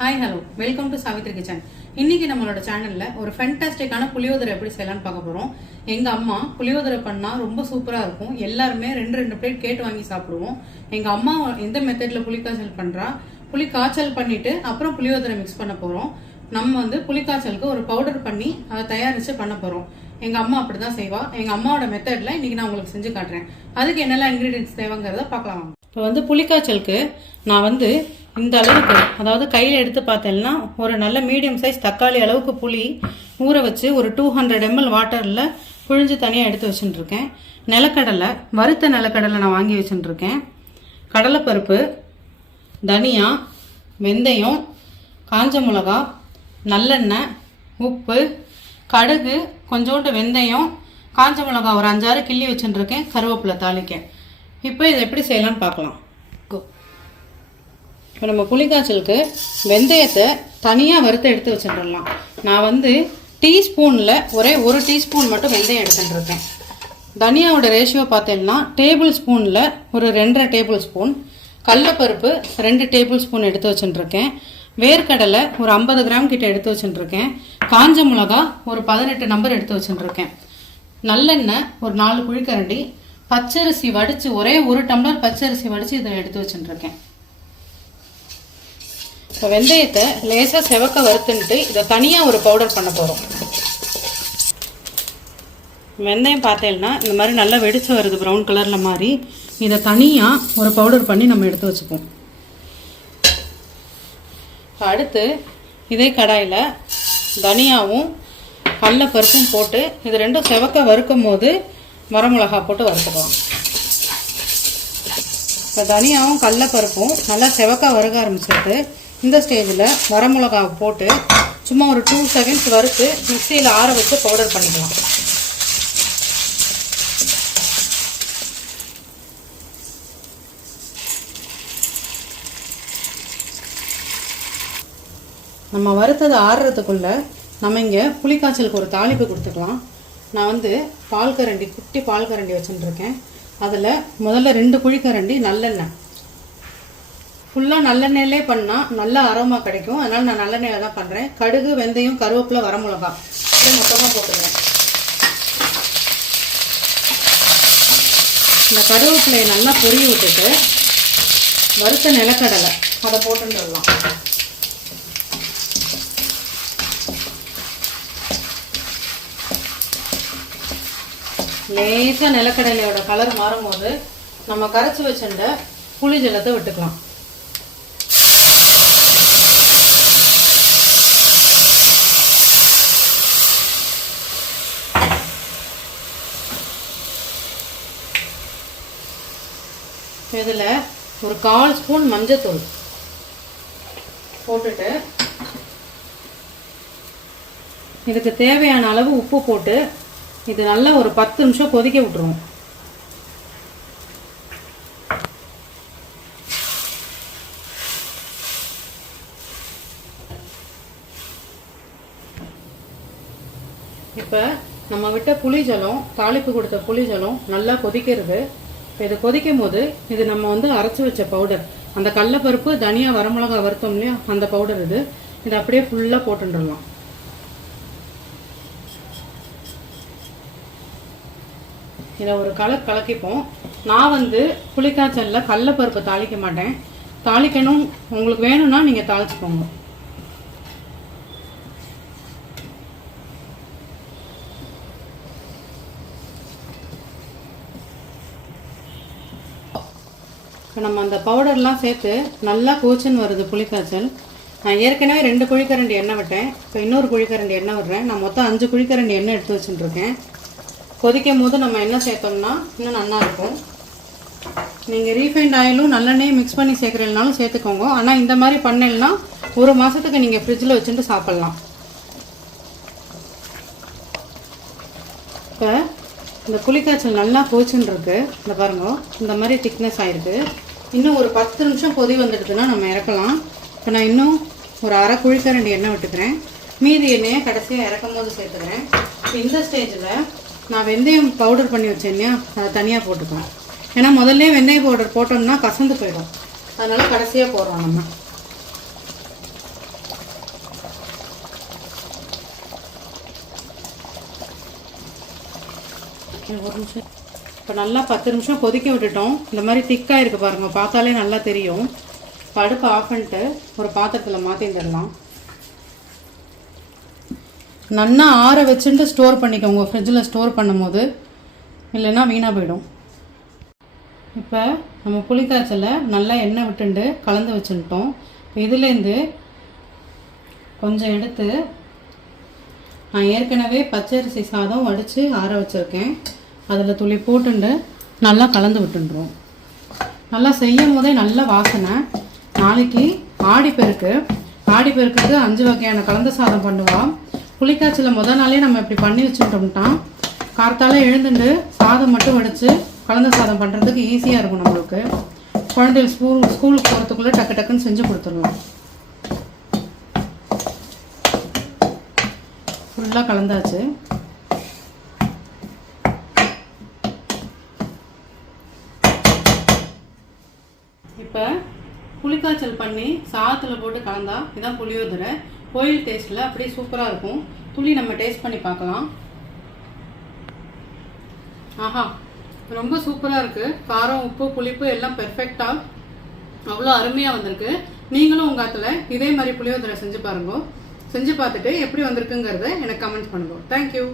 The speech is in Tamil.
Hi hello welcome to Savitri kitchen. இன்னைக்கு நம்மளோட சேனல்ல ஒரு ஃபேண்டாஸ்டிக்கான புளியோதரை எப்படி செய்யலாம்னு பார்க்க போறோம். எங்க அம்மா புளியோதரை பண்ணா ரொம்ப சூப்பரா இருக்கும். எல்லாருமே ரெண்டு பிளேட் கேட்டு வாங்கி சாப்பிடுவோம். எங்க அம்மா எந்த மெத்தட்ல புளிக்காய்ச்சல் பண்றா, புளி காய்ச்சல் பண்ணிட்டு அப்புறம் புளியோதரை மிக்ஸ் பண்ண போறோம். நம்ம புளிக்காய்ச்சலுக்கு ஒரு பவுடர் பண்ணி அதை தயாரிச்சு பண்ண போறோம். எங்க அம்மா அப்படிதான் செய்வா. எங்க அம்மாவோட மெத்தட்ல இன்னைக்கு நான் உங்களுக்கு செஞ்சு காட்டுறேன். அதுக்கு என்னெல்லாம் இன்கிரீடியன்ஸ் தேவைங்கிறத பார்க்கலாம். இப்போ புளிக்காய்ச்சலுக்கு நான் இந்த அளவுக்கு, அதாவது கையில் எடுத்து பார்த்தேன்னா ஒரு நல்ல மீடியம் சைஸ் தக்காளி அளவுக்கு புளி ஊற வச்சு ஒரு 200 ml வாட்டரில் புழிஞ்சு தனியாக எடுத்து வச்சுட்டுருக்கேன். நிலக்கடலை, வறுத்த நிலக்கடலை நான் வாங்கி வச்சுட்டுருக்கேன். கடலைப்பருப்பு, தனியா, வெந்தயம், காஞ்ச மிளகா, நல்லெண்ணெய், உப்பு, கடுகு, கொஞ்சோண்டு வெந்தயம், காஞ்ச மிளகா ஒரு 5-6 கிள்ளி வச்சுட்டுருக்கேன், கருவேப்பிலை தாளிக்க. இப்போ இதை எப்படி செய்யலாம்னு பார்க்கலாம். இப்போ நம்ம புளிக்காய்ச்சலுக்கு வெந்தயத்தை தனியாக வறுத்து எடுத்து வச்சுட்டுடலாம். நான் டீஸ்பூனில் ஒரே 1 டீஸ்பூன் மட்டும் வெந்தயம் எடுத்துட்டுருக்கேன். தனியாவோட ரேஷியோ பார்த்தீங்கன்னா டேபிள் ஸ்பூனில் ஒரு 2.5 டேபிள் ஸ்பூன், கடலைப்பருப்பு 2 டேபிள் ஸ்பூன் எடுத்து வச்சுட்டுருக்கேன். வேர்க்கடலை ஒரு 50 கிராம் கிட்ட எடுத்து வச்சுட்டுருக்கேன். காஞ்ச மிளகா ஒரு 18 நம்பர் எடுத்து வச்சுட்டுருக்கேன். நல்லெண்ணெய் ஒரு 4 குழிக்கரண்டி, பச்சரிசி வடித்து ஒரே 1 டம்ளர் பச்சரிசி வடித்து இதை எடுத்து வச்சுட்டுருக்கேன். இப்போ வெந்தயத்தை லேசாக செவக்க வறுத்துன்ட்டு இதை தனியாக ஒரு பவுடர் பண்ண போகிறோம். வெந்தயம் பார்த்தேன்னா இந்த மாதிரி நல்லா வெடிச்சு வருது, ப்ரௌன் கலரில் மாதிரி. இதை தனியாக ஒரு பவுடர் பண்ணி நம்ம எடுத்து வச்சுப்போம். அடுத்து இதே கடாயில் தனியாவும் கடலைப்பருப்பும் போட்டு இது ரெண்டும் செவக்க வறுக்கும் போது வரமிளகா போட்டு வறுத்துக்கலாம். இப்போ தனியாவும் கடலைப்பருப்பும் நல்லா செவக்க வறுக்க ஆரம்பிச்சிட்டு இந்த ஸ்டேஜில் வரமிளகாவை போட்டு சும்மா ஒரு 2 செகண்ட்ஸ் வறுத்து மிக்சியில் ஆற வச்சு பவுடர் பண்ணிக்கலாம். நம்ம வறுத்தது ஆறுறதுக்குள்ளே நம்ம இங்கே புளிக்காய்ச்சலுக்கு ஒரு தாளிப்பு கொடுத்துக்கலாம். நான் பால் கரண்டி, குட்டி பால் கரண்டி வச்சுட்டுருக்கேன். அதில் முதல்ல 2 குழிக்கரண்டி நல்லெண்ணெய், ஃபுல்லாக நல்லெண்ணெயிலே பண்ணால் நல்ல அரோமா கிடைக்கும். அதனால் நான் நல்லெண்ணெயில் தான் பண்ணுறேன். கடுகு, வெந்தயம், கருவேப்பிலை, வரமிளகா இதை மொத்தமாக போட்டுக்கிறேன். இந்த கருவேப்பிலையை நல்லா பொரிய விட்டுட்டு வறுத்த நிலக்கடலை அதை போட்டுடலாம். லேசாக நிலக்கடலையோட கலர் மாறும்போது நம்ம கரைச்சி வச்சுட்ட புளி ஜலத்தை விட்டுக்கலாம். இதில் ஒரு 1/4 ஸ்பூன் மஞ்சத்தூள் போட்டுட்டு இதுக்கு தேவையான அளவு உப்பு போட்டு இது நல்லா ஒரு 10 நிமிஷம் கொதிக்க விட்டுருவோம். இப்போ நம்ம விட்ட புளிஜலம், தாளிப்பு கொடுத்த புளிஜலம் நல்லா கொதிக்கிறது. இப்போ இது கொதிக்கும் போது இது நம்ம அரைச்சி வச்ச பவுடர், அந்த கடலைப்பருப்பு, தனியா, வரமிளகா வறுத்தோம் இல்லையா, அந்த பவுடர் இது அப்படியே ஃபுல்லாக போட்டுடலாம். இதை ஒரு கலக்கிப்போம். நான் புளிக்காய்ச்சலில் கடலைப்பருப்பு தாளிக்க மாட்டேன். தாளிக்கணும் உங்களுக்கு வேணும்னா நீங்கள் தாளிச்சுக்கோங்க. இப்போ நம்ம அந்த பவுடர்லாம் சேர்த்து நல்லா கோச்சுன்னு வருது புளிக்காய்ச்சல். நான் ஏற்கனவே 2 குழிக்கரண்டி எண்ணெய் விட்டேன். இப்போ இன்னொரு குழிக்கரண்டி எண்ணெய் விடுறேன். நான் மொத்தம் 5 குழிக்கரண்டி எண்ணெய் எடுத்து வச்சுட்டுருக்கேன். கொதிக்கும் போது நம்ம எண்ணெய் சேர்த்தோம்னா இன்னும் நல்லாயிருக்கும். நீங்கள் ரீஃபைண்ட் ஆயிலும் நல்லெண்ணெயும் மிக்ஸ் பண்ணி சேர்க்குறதுனாலும் சேர்த்துக்கோங்க. ஆனால் இந்த மாதிரி பண்ணலைன்னா 1 மாதத்துக்கு நீங்கள் ஃப்ரிட்ஜில் வச்சுட்டு சாப்பிட்லாம். இப்போ இந்த புளிக்காய்ச்சல் நல்லா கோச்சுன்னு இருக்கு. இந்த பாருங்க, இந்த மாதிரி திக்னஸ் ஆகிருக்கு. இன்னும் ஒரு 10 நிமிஷம் கொதி வந்துடுதுன்னா நம்ம இறக்கலாம். இப்போ நான் இன்னும் ஒரு 1/2 குழிக்கரண்டி எண்ணெய் விட்டுக்கிறேன். மீதி எண்ணெயை கடைசியாக இறக்கும் போது சேர்த்துக்கிறேன். இந்த ஸ்டேஜில் நான் வெந்தயம் பவுடர் பண்ணி வச்சேன் இல்லையா, அதை தனியாக போட்டுக்கலாம். ஏன்னா முதல்ல வெந்தய பவுடர் போட்டோம்னா கசந்து போயிடும். அதனால் கடைசியாக போடுறோம் நம்ம. ஒரு நிமிஷம். இப்போ நல்லா 10 நிமிஷம் கொதிக்க விட்டுட்டோம். இந்த மாதிரி திக்காக இருக்குது பாருங்கள், பார்த்தாலே நல்லா தெரியும். இப்போ அடுப்பு ஆஃப் பண்ணிட்டு ஒரு பாத்திரத்தில் மாற்றிட்டுடலாம். நல்லா ஆற வச்சுட்டு ஸ்டோர் பண்ணிக்கோங்க ஃப்ரிட்ஜில் ஸ்டோர் பண்ணும் போது, இல்லைன்னா வீணாக போயிடும். இப்போ நம்ம புளிக்காய்ச்சலை நல்லா எண்ணெய் விட்டுண்டு கலந்து வச்சுட்டோம். இதுலேருந்து கொஞ்சம் எடுத்து நான் ஏற்கனவே பச்சரிசி சாதம் வடித்து ஆற வச்சுருக்கேன், அதில் துளி போட்டுண்டு நல்லா கலந்து விட்டுன்றோம். நல்லா செய்யும் போதே நல்ல வாசனை. நாளைக்கு ஆடிப்பெருக்கு, ஆடிப்பெருக்குக்கு 5 வகையான கலந்த சாதம் பண்ணுவோம். புளிக்காய்ச்சலை முதல் நாளே நம்ம இப்படி பண்ணி வச்சுட்டோம்னா கார்த்தால எழுந்துட்டு சாதம் மட்டும் வடித்து கலந்த சாதம் பண்ணுறதுக்கு ஈஸியாக இருக்கும். நம்மளுக்கு குழந்தைகள் ஸ்கூலுக்கு போகிறதுக்குள்ளே டக்கு டக்குன்னு செஞ்சு கொடுத்துடலாம். ஃபுல்லாக கலந்தாச்சு. இப்போ புளிக்காய்ச்சல் பண்ணி சாதத்தில் போட்டு கலந்தா இதான் புளியோதரை. கோயில் டேஸ்ட்டில் அப்படியே சூப்பராக இருக்கும். துளி நம்ம டேஸ்ட் பண்ணி பார்க்கலாம். ஆஹா, ரொம்ப சூப்பராக இருக்குது. காரம், உப்பு, புளிப்பு எல்லாம் பெர்ஃபெக்டாக அவ்வளோ அருமையாக வந்திருக்கு. நீங்களும் உங்கள் ஆத்துல இதே மாதிரி புளியோதரை செஞ்சு பாருங்க. செஞ்சு பார்த்துட்டு எப்படி வந்திருக்குங்கிறத எனக்கு கமெண்ட் பண்ணுங்க. தேங்க்யூ.